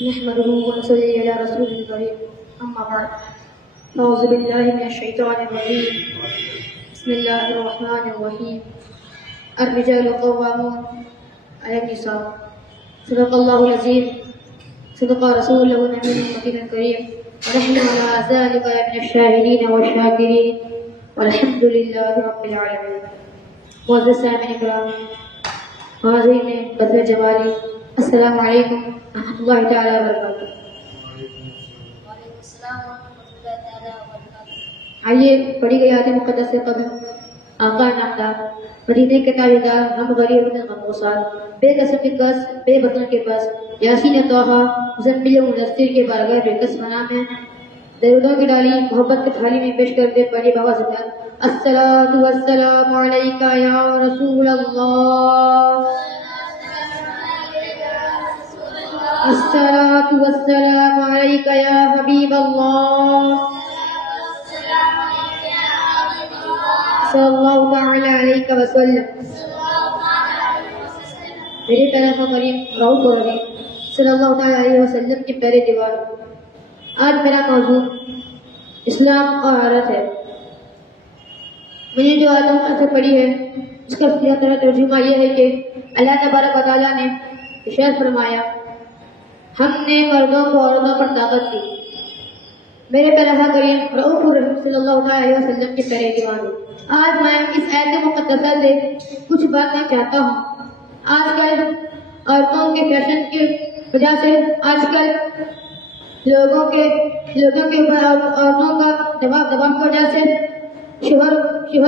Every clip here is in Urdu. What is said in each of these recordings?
نحمده ونصلي على رسول الكريم أما بعد أعوذ بالله من الشيطان الرجيم بسم الله الرحمن الرحيم الرجال قوامون على النساء صدق الله العظيم صدق رسوله النبي المكين الكريم ونحن على ذلك من الشاهدين والشاكرين والحمد لله رب العالمين. معزز سامعین کرام، حاضرین بدر جمالی، السلام علیکم ورحمۃ اللہ تعالیٰ وبرکاتہ. وعلیکم السلام ورحمۃ اللہ تعالیٰ وبرکاتہ. آئیے پڑھی گئی آیت مقدس سے قبل آقا نامدار مدینے کے تاجدار ہم غریب غمگسار بے قسم کے کس بے وطن کے پاس یاسین توحا مزمل و مدثر کے بارگاہ بے قسم نام ہے درودوں کی ڈالی محبت کے تھالی میں پیش کرتے پڑھی بابا زندہ الصلاۃ والسلام علیکہ یا رسول اللہ، الصلاۃ والسلام علیکہ یا حبیب اللہ، صلی اللہ تعالی علیہ وسلم. میرے پیارے کریم رؤوف الرحیم صلی اللہ تعالی علیہ وسلم کے پیارے دیوار. آج میرا موضوع اسلام اور عورت ہے. میں نے جو آیت پڑھی ہے اس کا سیدھا ترجمہ یہ ہے کہ اللہ تبارک و تعالیٰ نے ارشاد فرمایا ہم نے مردوں کو عورتوں پر طاقت دی. میرے پیارے کریم رؤوف الرحیم صلی اللہ علیہ وسلم کے پیارے دیوار. آج میں اس آیت مقدسہ سے کچھ باتیں چاہتا ہوں. آج کل عورتوں کے فیشن کی وجہ سے آج کل لوگوں کے اوپر عورتوں کا دباؤ کی وجہ سے شوہر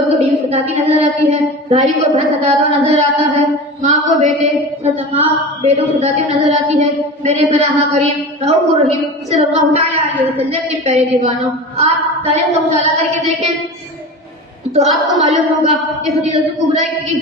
کو بیوی ستاتی نظر آتی ہے، بھائی کو بہن ستاتا نظر آتا ہے، ماں کو بیٹوں ستاتی نظر آتی ہے. میرے پیارے کریم رؤوف الرحیم صلی اللہ علیہ وسلم کے پیارے دیوانوں، آپ تاریخ کو مطالعہ کر کے دیکھیں تو آپ کو معلوم ہوگا کہ خدیجہ کبریٰ کی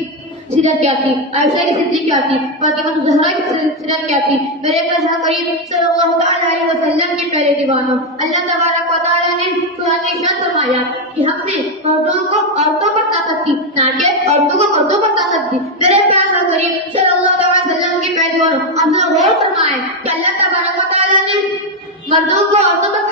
سیرت کیا تھی، عائشہ کی سیرت کیا تھی، فاطمہ الزہرا کی سیرت کیا تھی. میرے پیارے کریم صلی اللہ علیہ وسلم کے پیارے دیوانوں، اللہ تبارک و تعالیٰ نے قرآن میں ارشاد فرمایا کہ ہم نے مردوں کو عورتوں پر طاقت دی، نہ کہ عورتوں کو مردوں پر طاقت دی. میرے پیارے کریم صلی اللہ علیہ وسلم کے پیارے دیوانوں، آپ نے غور فرمائیں کہ اللہ تبارک و تعالیٰ نے مردوں کو عورتوں پر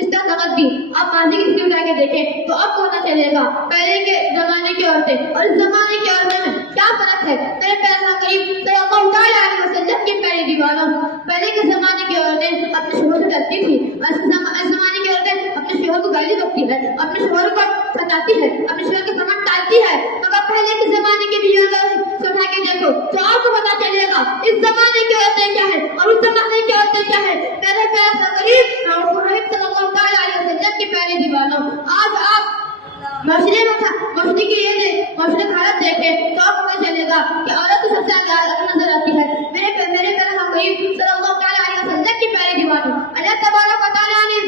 اس کا طاقت دی. آپ ماضی کی ہسٹری اٹھا کے دیکھیں تو آپ کو پتہ چلے گا پہلے کے زمانے کی عورتیں اور اس زمانے کی عورتیں میں کیا فرق ہے. میرے پیارے کریم صلی اللہ علیہ وسلم کے پیارے دیوانوں، پہلے کے زمانے کی عورتیں اپنے شوہر سے ڈرتی تھی، اس زمانے کی عورتیں اپنے شوہر کو گالی بکتی ہے، اپنے شوہر کو ستاتی ہے، اپنے شوہر کے فرمان ٹالتی ہے. مگر پہلے کے زمانے کی بھی عورتیں اٹھا کے دیکھو تو آپ کو پتہ چلے گا اس زمانے کی عورتیں کیا ہے اور اس زمانے کی عورتیں کیا ہے. میرے پیارے کریم رؤوف الرحیم صلی اللہ علیہ وسلم کے پیارے دیوانوں، آج آپ معاشرے کی معاشرے کی حالت دیکھیں تو آپ کو پتہ چلے گا کہ عورت کو سب سے زیادہ نظر آتی ہے. میرے پیارے کریم صلی اللہ علیہ وسلم کے پیارے دیوانوں، اللہ تبارک و تعالیٰ نے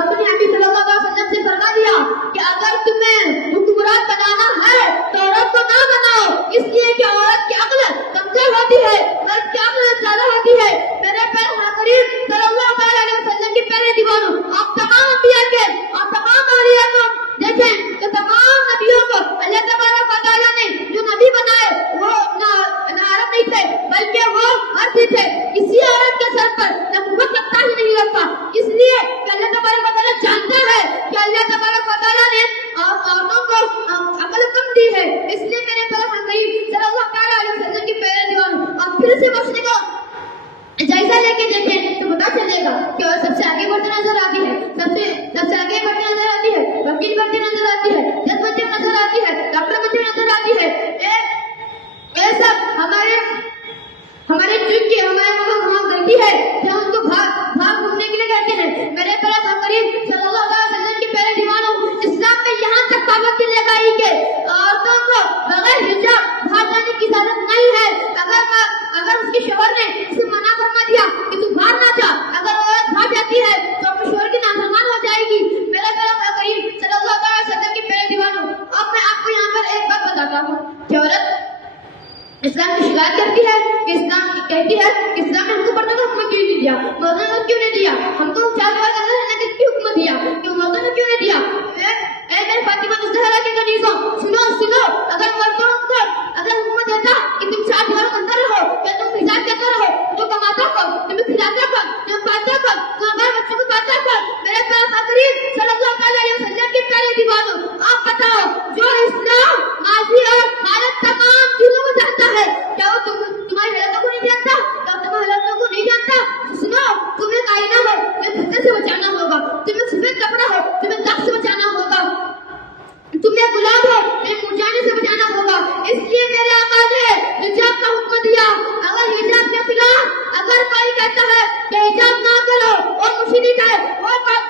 اپنے حبیب صلی اللہ علیہ وسلم سے فرما دیا کہ اگر تمہیں حکمران بنانا ہے تو عورت کو نہ بناؤ، اس لیے کہ عورت کی عقل کمزور ہوتی ہے، مرد کی عقل زیادہ ہوتی ہے. میرے پیارے کریم صلی اللہ علیہ وسلم کے پیارے دیوانوں، آپ تمام انبیاء کے اور تمام اولیاء کو دیکھیں تو تمام نبیوں کو اللہ تبارک و تعالیٰ نے جو نبی بنائے وہ نہ عرب نہیں تھے بلکہ وہ عربی تھے. کسی عورت کے سر پر نبوت کا تاج نہیں رکھا، اس لیے کہ اللہ تبارک و تعالیٰ جانتا ہے کہ اللہ تبارک و تعالیٰ نے عورتوں کو عقل کم دی ہے. اس لیے میرے پیارے کریم صلی اللہ علیہ وسلم کے پیارے دیوانوں، آپ پھر سے بچنے کا جائزہ لے کے دیکھیں تو پتا چلے گا کہ اور سب سے آگے بڑھتے نظر آتی ہے، سب سے آگے بڑھتے نظر آتی ہے، وکیل بنتے نظر آتی ہے، جج بنتے نظر آتی ہے، ڈاکٹر بنتے نظر آتی ہے. یہ سب ہمارے چن کے ہمارے وہاں غلطی ہے کہ ہم کو بھاگ گھومنے کے لیے کہتے ہیں. میرے پیارے کریم صلی اللہ علیہ وسلم کے پیارے دیوانوں، اسلام میں یہاں تک پابندی لگائی کہ عورتوں کو بغیر حجاب باہر جانے کی اجازت نہیں ہے. اگر اس کے شوہر نے اسے منع فرما دیا کہ تو باہر نہ جا، اگر عورت باہر جاتی ہے تو اپنے شوہر کی نافرمان ہو جائے گی. میرے پیارے کریم صلی اللہ علیہ وسلم کے پیارے دیوانوں، اب میں آپ کو یہاں پر ایک بات بتاتا ہوں کہ عورت اسلام کی شکایت کرتی ہے کہ اسلام کہتی ہے کہ اسلام نے ہم کو پڑھنے کا حکم کیوں نہیں دیا، مردوں نے کیوں نہیں دیا، ہم کو چار بار کرنا رہنے کا کیوں حکم دیا کہ مردوں نے کیوں نہیں دیا. اے میرے فاطمہ الزہرا کی کنیزوں، سنو اگر مردوں کو اگر حکم دیتا کہ تم 4 دیواروں کے اندر رہو، کہ تم حجاب کے اندر رہو، تو کماتا کو تمہیں کھلاتا کو کریم صلی اللہ علیہ وسلم کے پیارے دیوانوں، آپ بتاؤ جو اسلام ماضی اور حالت تمام چیزوں کو جانتا ہے، کیا وہ تمہاری حالتوں کو نہیں جانتا؟ کیا تمہاری حالتوں کو نہیں جانتا؟ سنو، تمہیں کائنہ ہے، تمہیں پتھر سے بچانا ہوگا، تمہیں سفید کپڑا ہے، تمہیں داغ سے بچانا ہوگا، تمہیں گلاب ہے، تمہیں مرجانے سے بچانا ہوگا۔ اس لیے میرے آقا نے حجاب کا حکم دیا۔ اگر حجاب کے خلاف اگر کوئی کہتا ہے کہ حجاب نہ کرو اور مشرک ہے، وہ آقا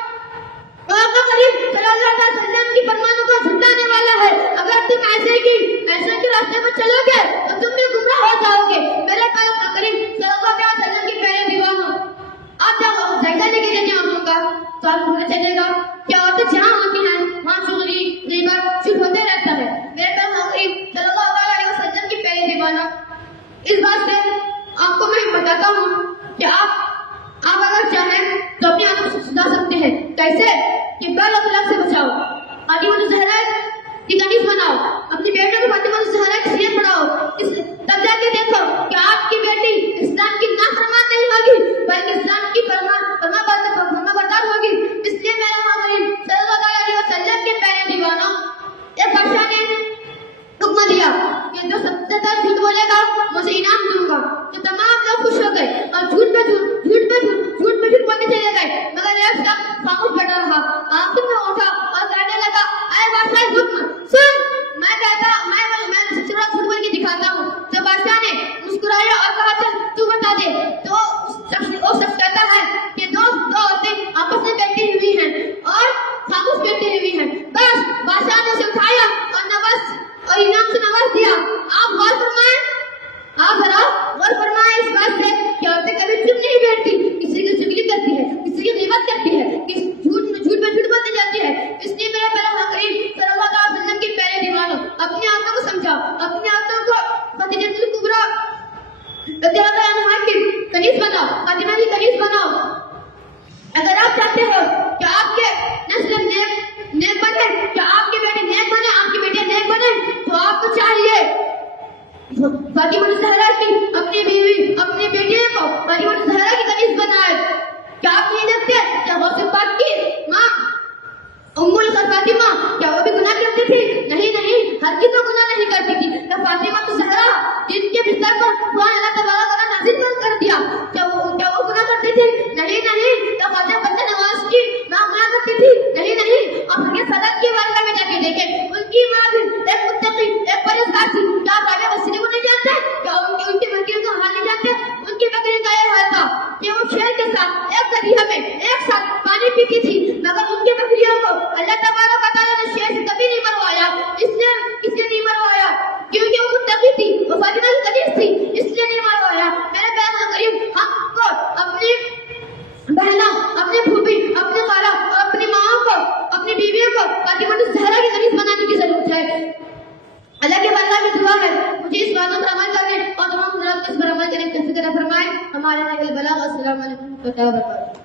کریم صلی اللہ علیہ وسلم کی فرمانوں کو جھٹلانے والا ہے۔ اگر تم ایسے کے راستے میں چلو گے تو تم بھی گمراہ ہو جاؤ گے۔ میرے آقا کریم صلی اللہ علیہ وسلم کے پیارے دیوانوں، آپ جب جائزہ لے کے دینے آؤں گا تو آپ کو پتہ چلے گا کہ عورتیں جہاں ہوتی ہیں وہاں چغلی غیبت چپ ہوتے رہتا ہے۔ میرے پیغمبر صلی اللہ علیہ وسلم کی پیارے دیوانوں، اس بات سے آپ کو میں بتاتا ہوں کہ آپ اگر چاہیں تو اپنے آپ کو سدھار سکتے ہیں۔ کیسے؟ کہ بد اخلاق سے بچاؤ، فاطمہ الزہرا کی کنیز بناؤ، اپنی بیٹوں کو فاطمہ الزہرا کی سیرت پڑھاؤ، تب جا کے دیکھو کہ آپ کی بیٹی اسلام کی نافرمان نہیں ہوگی بلکہ اسلام کی فرما بردار ہوگی۔ اس لیے میرے حضرت صلی اللہ علیہ وسلم کے پیارے دیوانوں، ایک بادشاہ نے حکم دیا کہ جو سب سے زیادہ جھوٹ بولے گا میں اسے انعام دوں گا۔ تو تمام لوگ خوش ہو گئے اور جھوٹ پہ جھوٹ بولتے چلے گئے، مگر ایک شخص خاموش بیٹھا رہا۔ آخر میں اٹھا اور کہنے لگا، اے بادشاہ حکم سن، میں جھوٹ بول کے دکھاتا ہوں۔ تو بادشاہ نے مسکرایا اور کہا، چل تو بتا دے۔ تو وہ شخص کہتا ہے کہ دو عورتیں آپس میں بیٹھی ہوئی ہیں اور خاموش بیٹھی ہوئی ہیں، بس بادشاہ نے اسے اٹھایا اور انعام سے نواز دیا۔ آپ غور فرمائیں، آپ ذرا غور فرمائیں اس بات سے کہ عورتیں کبھی چپ نہیں بیٹھتی، کسی کی چگلی کرتی ہے، کسی کی غیبت کرتی ہے، جھوٹ پہ جھوٹ بولتی جاتی ہے۔ اس لیے میرے پیارے حضرت صلی اللہ علیہ وسلم کے پیارے دیوانوں، اپنے آنکھوں کو سمجھاؤ، اپنے آنکھوں کو خدیجہ الکبریٰ رضی اللہ عنہا کی کنیز بناؤ، فاطمہ کی کنیز بناؤ۔ اگر آپ چاہتے ہو کہ آپ کے نسل نیک بنے، کہ آپ کے بیٹے نیک بنے، آپ کی بیٹیاں نیک بنے، تو آپ کو چاہیے فاطمہ الزہرا کی اپنی بیوی اپنی بیٹیوں کو فاطمہ الزہرا کی کنیز بنائے۔ کیا آپ نہیں دیکھتے کہ غوث پاک کی ماں ام الخیر فاطمہ کیا وہ بھی گناہ کرتی تھی؟ نہیں، ہر کسی کو گناہ نہیں کرتی تھی۔ تو فاطمہ الزہرا جن کے بستر پر قرآن اللہ تبارک و تعالیٰ نازل کر دیا، کیا وہ گناہ کرتی تھی؟ نہیں۔ تو فاطمہ بنت نواز کی ماں گناہ کرتی تھی؟ نہیں۔ اور حضرت صدق کی والدہ میں جا کے دیکھیں، ان کی ماں بھی ایک متقی ایک پرہیزگار تھی۔ کیا آپ رابعہ بصری کو نہیں جانتے؟ کیا ان کی بکریوں کا حال نہیں جانتے؟ ان کی بکری کا یہ حال تھا کہ وہ شیر کے ساتھ ایک دریا میں ایک ساتھ پانی پیتی تھی، مگر ان کی بکریوں کو اللہ تبارک و تعالیٰ نے شیر سے کبھی نہیں مروایا۔ اس لیے نہیں مروایا کیونکہ وہ متقی تھی، وہ فاطمہ کی کنیز تھی، اس لیے نہیں مروایا۔ میرے پیغمبر کریم ہم کو اپنی بہنوں، اپنی پھوپھی، اپنی خالہ اور اپنی ماں کو، اپنی بیویوں کو فاطمہ الزہرا کی کنیز بنانے کی ضرورت ہے۔ اللہ کے بندہ کی دعا ہے مجھے اس باتوں پر عمل کرنے اور تمام حضرات کو اس پر عمل کرنے کی توفیق عطا فرمائے۔ ہمارے نبی البلاغ۔ السلام علیکم و رحمۃ اللہ وبرکاتہ۔